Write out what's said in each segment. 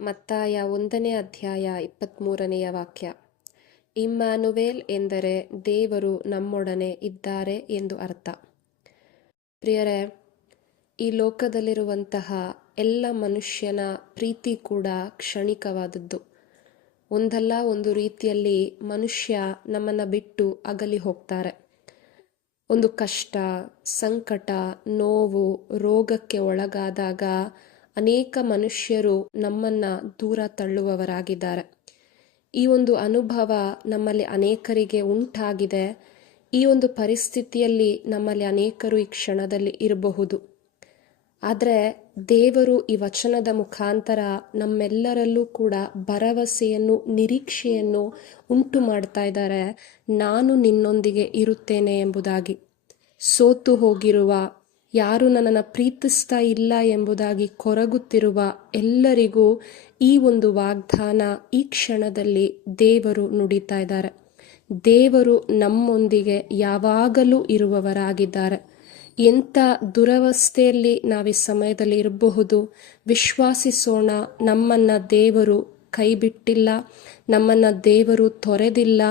ಮತ್ತಾಯ ಒಂದನೇ ಅಧ್ಯಾಯ ಇಪ್ಪತ್ತ್ಮೂರನೆಯ ವಾಕ್ಯ. ಇಮ್ಮಾನುವೇಲ್ ಎಂದರೆ ದೇವರು ನಮ್ಮೊಡನೆ ಇದ್ದಾರೆ ಎಂದು ಅರ್ಥ. ಪ್ರಿಯರೇ, ಈ ಲೋಕದಲ್ಲಿರುವಂತಹ ಎಲ್ಲ ಮನುಷ್ಯನ ಪ್ರೀತಿ ಕೂಡ ಕ್ಷಣಿಕವಾದದ್ದು. ಒಂದಲ್ಲ ಒಂದು ರೀತಿಯಲ್ಲಿ ಮನುಷ್ಯ ನಮ್ಮನ್ನು ಬಿಟ್ಟು ಅಗಲಿ ಹೋಗ್ತಾರೆ. ಒಂದು ಕಷ್ಟ, ಸಂಕಟ, ನೋವು, ರೋಗಕ್ಕೆ ಒಳಗಾದಾಗ ಅನೇಕ ಮನುಷ್ಯರು ನಮ್ಮನ್ನ ದೂರ ತಳ್ಳುವವರಾಗಿದ್ದಾರೆ. ಈ ಒಂದು ಅನುಭವ ನಮ್ಮಲ್ಲಿ ಅನೇಕರಿಗೆ ಉಂಟಾಗಿದೆ. ಈ ಒಂದು ಪರಿಸ್ಥಿತಿಯಲ್ಲಿ ನಮ್ಮಲ್ಲಿ ಅನೇಕರು ಈ ಕ್ಷಣದಲ್ಲಿ ಇರಬಹುದು. ಆದರೆ ದೇವರು ಈ ವಚನದ ಮುಖಾಂತರ ನಮ್ಮೆಲ್ಲರಲ್ಲೂ ಕೂಡ ಭರವಸೆಯನ್ನು, ನಿರೀಕ್ಷೆಯನ್ನು ಉಂಟು ಮಾಡ್ತಾ ಇದ್ದಾರೆ. ನಾನು ನಿನ್ನೊಂದಿಗೆ ಇರುತ್ತೇನೆ ಎಂಬುದಾಗಿ. ಸೋತು ಹೋಗಿರುವ ಯಾರು ನನ್ನನ್ನು ಪ್ರೀತಿಸ್ತಾ ಇಲ್ಲ ಎಂಬುದಾಗಿ ಕೊರಗುತ್ತಿರುವ ಎಲ್ಲರಿಗೂ ಈ ಒಂದು ವಾಗ್ದಾನ ಈ ಕ್ಷಣದಲ್ಲಿ ದೇವರು ನುಡಿತಾ ಇದ್ದಾರೆ. ದೇವರು ನಮ್ಮೊಂದಿಗೆ ಯಾವಾಗಲೂ ಇರುವವರಾಗಿದ್ದಾರೆ. ಎಂಥ ದುರವಸ್ಥೆಯಲ್ಲಿ ನಾವು ಈ ಸಮಯದಲ್ಲಿ ಇರಬಹುದು? ವಿಶ್ವಾಸಿಸೋಣ, ನಮ್ಮನ್ನ ದೇವರು ಕೈ ಬಿಟ್ಟಿಲ್ಲ ನಮ್ಮನ್ನ ದೇವರು ತೊರೆದಿಲ್ಲ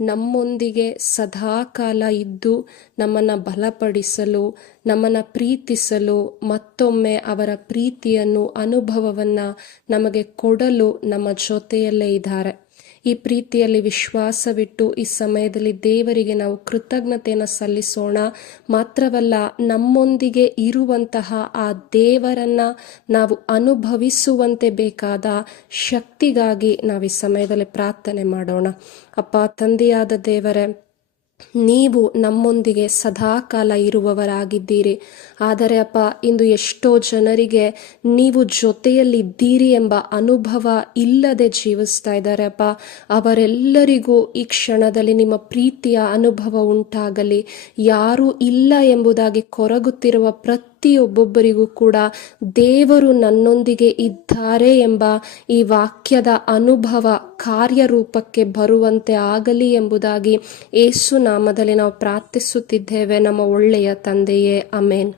ನಮ್ಮೊಂದಿಗೆ ಸದಾಕಾಲ ಇದ್ದು ನಮ್ಮನ್ನು ಬಲಪಡಿಸಲು, ನಮ್ಮನ್ನು ಪ್ರೀತಿಸಲು, ಮತ್ತೊಮ್ಮೆ ಅವರ ಪ್ರೀತಿಯನ್ನು, ಅನುಭವವನ್ನು ನಮಗೆ ಕೊಡಲು ನಮ್ಮ ಜೊತೆಯಲ್ಲೇ ಇದ್ದಾರೆ. ಈ ಪ್ರೀತಿಯಲ್ಲಿ ವಿಶ್ವಾಸವಿಟ್ಟು ಈ ಸಮಯದಲ್ಲಿ ದೇವರಿಗೆ ನಾವು ಕೃತಜ್ಞತೆಯನ್ನು ಸಲ್ಲಿಸೋಣ. ಮಾತ್ರವಲ್ಲ, ನಮ್ಮೊಂದಿಗೆ ಇರುವಂತಹ ಆ ದೇವರನ್ನ ನಾವು ಅನುಭವಿಸುವಂತೆ ಬೇಕಾದ ಶಕ್ತಿಗಾಗಿ ನಾವು ಈ ಸಮಯದಲ್ಲಿ ಪ್ರಾರ್ಥನೆ ಮಾಡೋಣ. ಅಪ್ಪ, ತಂದೆಯಾದ ದೇವರೇ ನೀವು ನಮ್ಮೊಂದಿಗೆ ಸದಾಕಾಲ ಇರುವವರಾಗಿದ್ದೀರಿ. ಆದರೆ ಅಪ್ಪ, ಇಂದು ಎಷ್ಟೋ ಜನರಿಗೆ ನೀವು ಜೊತೆಯಲ್ಲಿದ್ದೀರಿ ಎಂಬ ಅನುಭವ ಇಲ್ಲದೆ ಜೀವಿಸ್ತಾ ಇದ್ದಾರೆ ಅಪ್ಪ. ಅವರೆಲ್ಲರಿಗೂ ಈ ಕ್ಷಣದಲ್ಲಿ ನಿಮ್ಮ ಪ್ರೀತಿಯ ಅನುಭವ ಉಂಟಾಗಲಿ. ಯಾರೂ ಇಲ್ಲ ಎಂಬುದಾಗಿ ಕೊರಗುತ್ತಿರುವ ಪ್ರತಿಯೊಬ್ಬೊಬ್ಬರಿಗೂ ಕೂಡ ದೇವರು ನನ್ನೊಂದಿಗೆ ಇದ್ದಾರೆ ಎಂಬ ಈ ವಾಕ್ಯದ ಅನುಭವ ಕಾರ್ಯರೂಪಕ್ಕೆ ಬರುವಂತೆ ಆಗಲಿ ಎಂಬುದಾಗಿ ಏಸು ನಾಮದಲ್ಲಿ ನಾವು ಪ್ರಾರ್ಥಿಸುತ್ತಿದ್ದೇವೆ. ನಮ್ಮ ಒಳ್ಳೆಯ ತಂದೆಯೇ ಅಮೇನ್